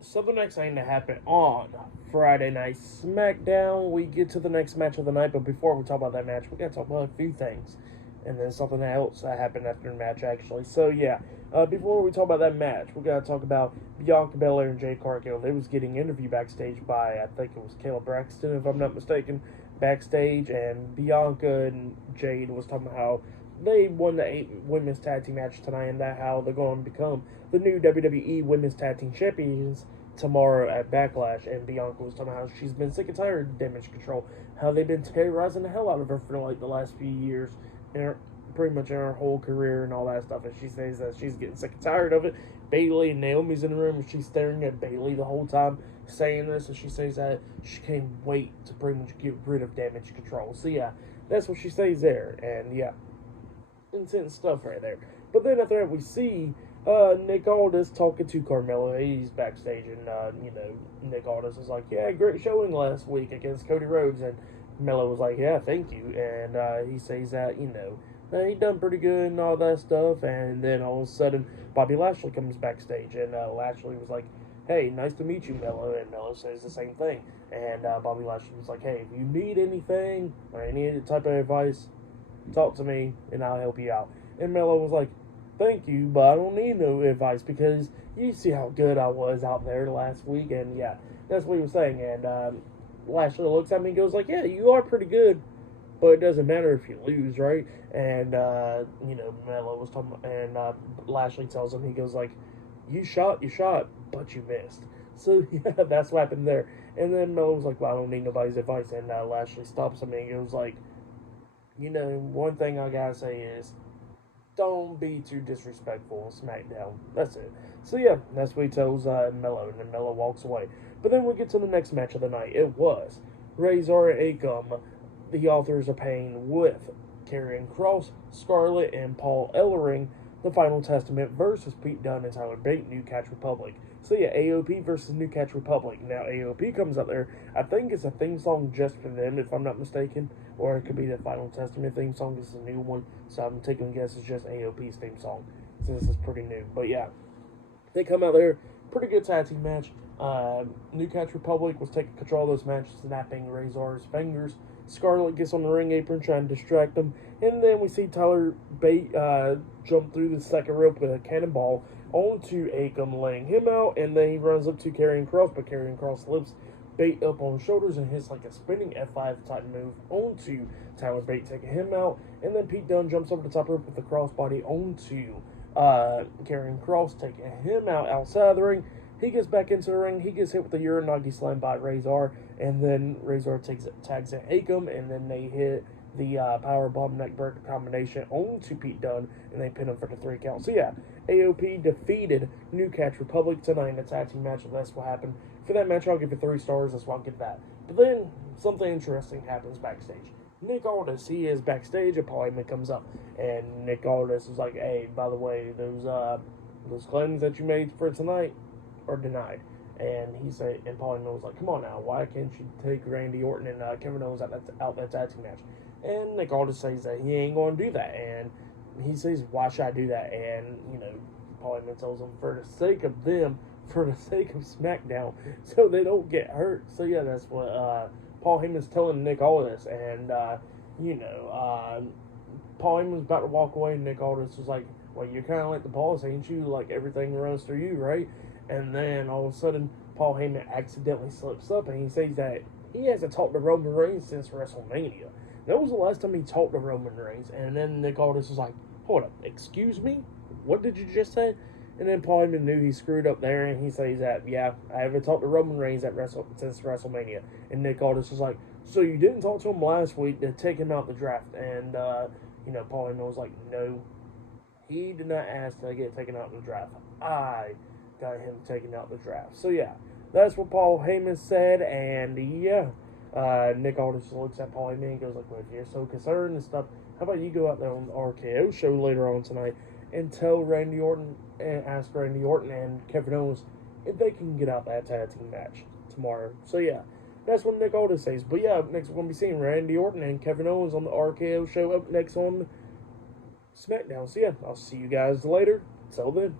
So the next thing to happen on Friday Night SmackDown, we get to the next match of the night. But before we talk about that match, we gotta talk about a few things, and then something else that happened after the match actually. So yeah, before we talk about that match, we gotta talk about Bianca Belair and Jade Cargill. They was getting interviewed backstage by I think it was Kayla Braxton, if I'm not mistaken, backstage, and Bianca and Jade was talking about how they won the 8 women's tag team match tonight, and that how they're going to become the new WWE Women's Tag Team Champions tomorrow at Backlash. And Bianca was talking about how she's been sick and tired of Damage Control, how they've been terrorizing the hell out of her for like the last few years, in her, pretty much in her whole career and all that stuff. And she says that she's getting sick and tired of it. Bailey and Naomi's in the room, and she's staring at Bailey the whole time saying this, and she says that she can't wait to pretty much get rid of Damage Control. So yeah, that's what she says there, and yeah, intense stuff right there. But then after that, we see Nick Aldis talking to Carmelo. He's backstage, and Nick Aldis is like, "Yeah, great showing last week against Cody Rhodes." And Mello was like, "Yeah, thank you." And he says that he done pretty good and all that stuff. And then all of a sudden, Bobby Lashley comes backstage, and Lashley was like, "Hey, nice to meet you, Mello." And Mello says the same thing. And Bobby Lashley was like, "Hey, if you need anything or any type of advice, talk to me and I'll help you out." And Mello was like, "Thank you, but I don't need no advice because you see how good I was out there last week." And yeah, that's what he was saying. And Lashley looks at me and goes like, "Yeah, you are pretty good, but it doesn't matter if you lose, right?" And Mello was talking, and Lashley tells him, he goes like, you shot, but you missed." So yeah, that's what happened there. And then Mello was like, "Well, I don't need nobody's advice." And Lashley stops him and he goes like, one thing I gotta say is, don't be too disrespectful on SmackDown. That's it. So yeah, that's what he tells Mello, and then Mello walks away. But then we get to the next match of the night. It was Rezar and Akam, the Authors of Pain, with Karrion, Kross, Scarlett, and Paul Ellering, the Final Testament, versus Pete Dunne and Tyler Bate, New Catch Republic. So yeah, AOP versus New Catch Republic. Now AOP comes up there. I think it's a theme song just for them, if I'm not mistaken, or it could be the Final Testament theme song. This is a new one, so I'm taking a guess it's just AOP's theme song, since this is pretty new. But yeah, they come out there, pretty good tag team match. New Catch Republic was taking control of those matches, snapping Razor's fingers. Scarlett gets on the ring apron trying to distract them, and then we see Tyler Bate jump through the second rope with a cannonball onto Akam, laying him out, and then he runs up to Karrion Kross, but Karrion Kross lifts Bate up on shoulders and hits like a spinning F5 type move onto Tyler Bate, taking him out, and then Pete Dunne jumps over the top rope with the crossbody onto Karrion Kross, taking him out outside the ring. He gets back into the ring. He gets hit with the Uranagi slam by Rezar, and then Rezar tags in Akam, and then they hit the powerbomb neckbreaker combination onto Pete Dunne, and they pin him for the 3 count. So yeah, AOP defeated New Catch Republic tonight in the tag team match. That's what happened. For that match, I'll give it 3 stars. That's why I'll give that. But then something interesting happens backstage. Nick Aldis, he is backstage, and Paul Heyman comes up, and Nick Aldis is like, "Hey, by the way, those claims that you made for tonight are denied." And he said, and Paul Heyman was like, "Come on now, why can't you take Randy Orton and Kevin Owens out that tag team match?" And Nick Aldis says that he ain't going to do that, and he says, "Why should I do that?" And Paul Heyman tells him, for the sake of them, for the sake of SmackDown, so they don't get hurt. So yeah, that's what Paul Heyman's telling Nick Aldis, and Paul Heyman's about to walk away, and Nick Aldis was like, "Well, you're kind of like the boss, ain't you? Like, everything runs through you, right?" And then all of a sudden, Paul Heyman accidentally slips up, and he says that he hasn't talked to Roman Reigns since WrestleMania. That was the last time he talked to Roman Reigns. And then Nick Aldis was like, "Hold up, excuse me? What did you just say?" And then Paul Heyman knew he screwed up there, and he says that, "Yeah, I haven't talked to Roman Reigns since WrestleMania." And Nick Aldis was like, "So you didn't talk to him last week to take him out the draft?" And, Paul Heyman was like, "No, he did not ask to get taken out in the draft. I got him taken out the draft." So yeah, that's what Paul Heyman said, and yeah, Nick Aldis looks at Paul Heyman and goes like, "Well, if you're so concerned and stuff, how about you go out there on the RKO show later on tonight and tell Randy Orton and ask Randy Orton and Kevin Owens if they can get out that tag team match tomorrow." So yeah, that's what Nick Aldis says. But yeah, up next we're going to be seeing Randy Orton and Kevin Owens on the RKO show up next on SmackDown. So yeah, I'll see you guys later. Till then.